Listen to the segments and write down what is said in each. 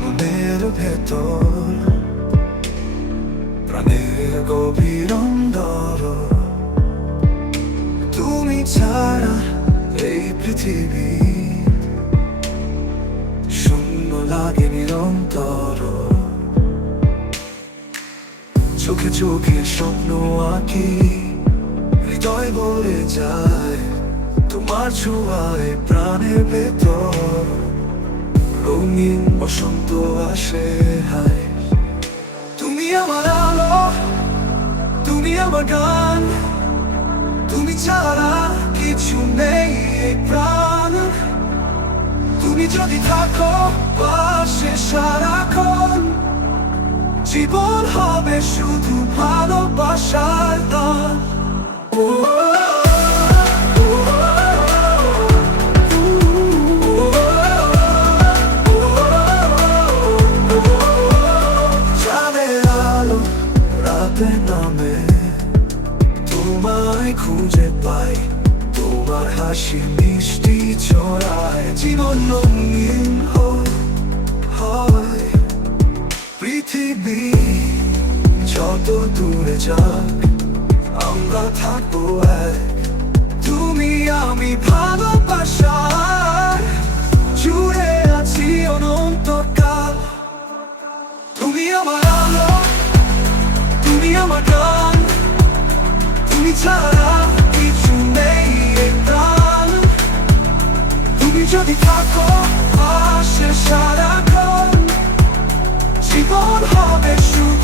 মনের ভেতর। প্রাণের গভীর অন্দর তুমি ছাড়া এই পৃথিবী শূন্য লাগে নিরন্তর। চোখে চোখে স্বপ্ন আঁকি, হৃদয় ভরে যায় তোমার ছোঁয়ায় প্রাণের ভেতর। রঙিন বসন্ত আসে, হায়। তুমি আমার আলো, তুমি আমার গান। তুমি ছাড়া কিছু নেই প্রাণ। তুমি যদি থাকো, পাশে সারাক্ষণ। জীবন হবে শুধু ভালোবাসার দান চাঁদের তোমায় খুঁজে পাই। তোমার হাসি মিষ্টি ছড়ায়। জীবন রঙিন হয়। পৃথিবী যত দূরে যাক, আমরা থাকব তুমি আমি ভালোবাসা জুড়ে আছি অনন্তকাল। তুমি আমার আলো, তুমি আমার ছাড়া কিছু নেই প্রাণ তুমি যদি থাকো পাশে সারাক্ষণ জীবন হবে শুধু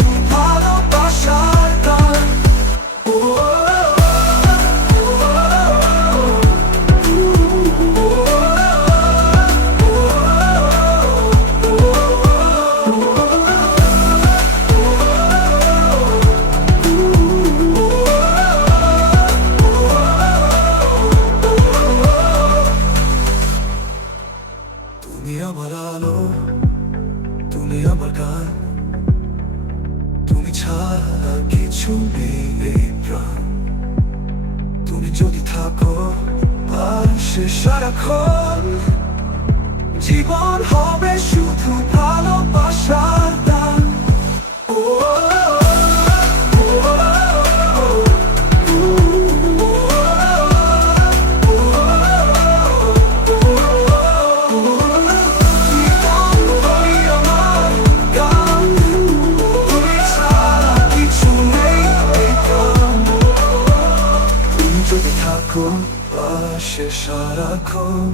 আমার আলো তুমি আমার গান। তুমি ছাড়া কিছু নেই প্রাণ। তুমি যদি থাকো, আর সে সারাক্ষণ জীবন হবে যদি থাকো পাশে সারাক্ষণ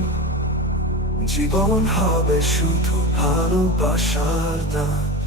জীবন হবে শুধু ভালোবাসার দান।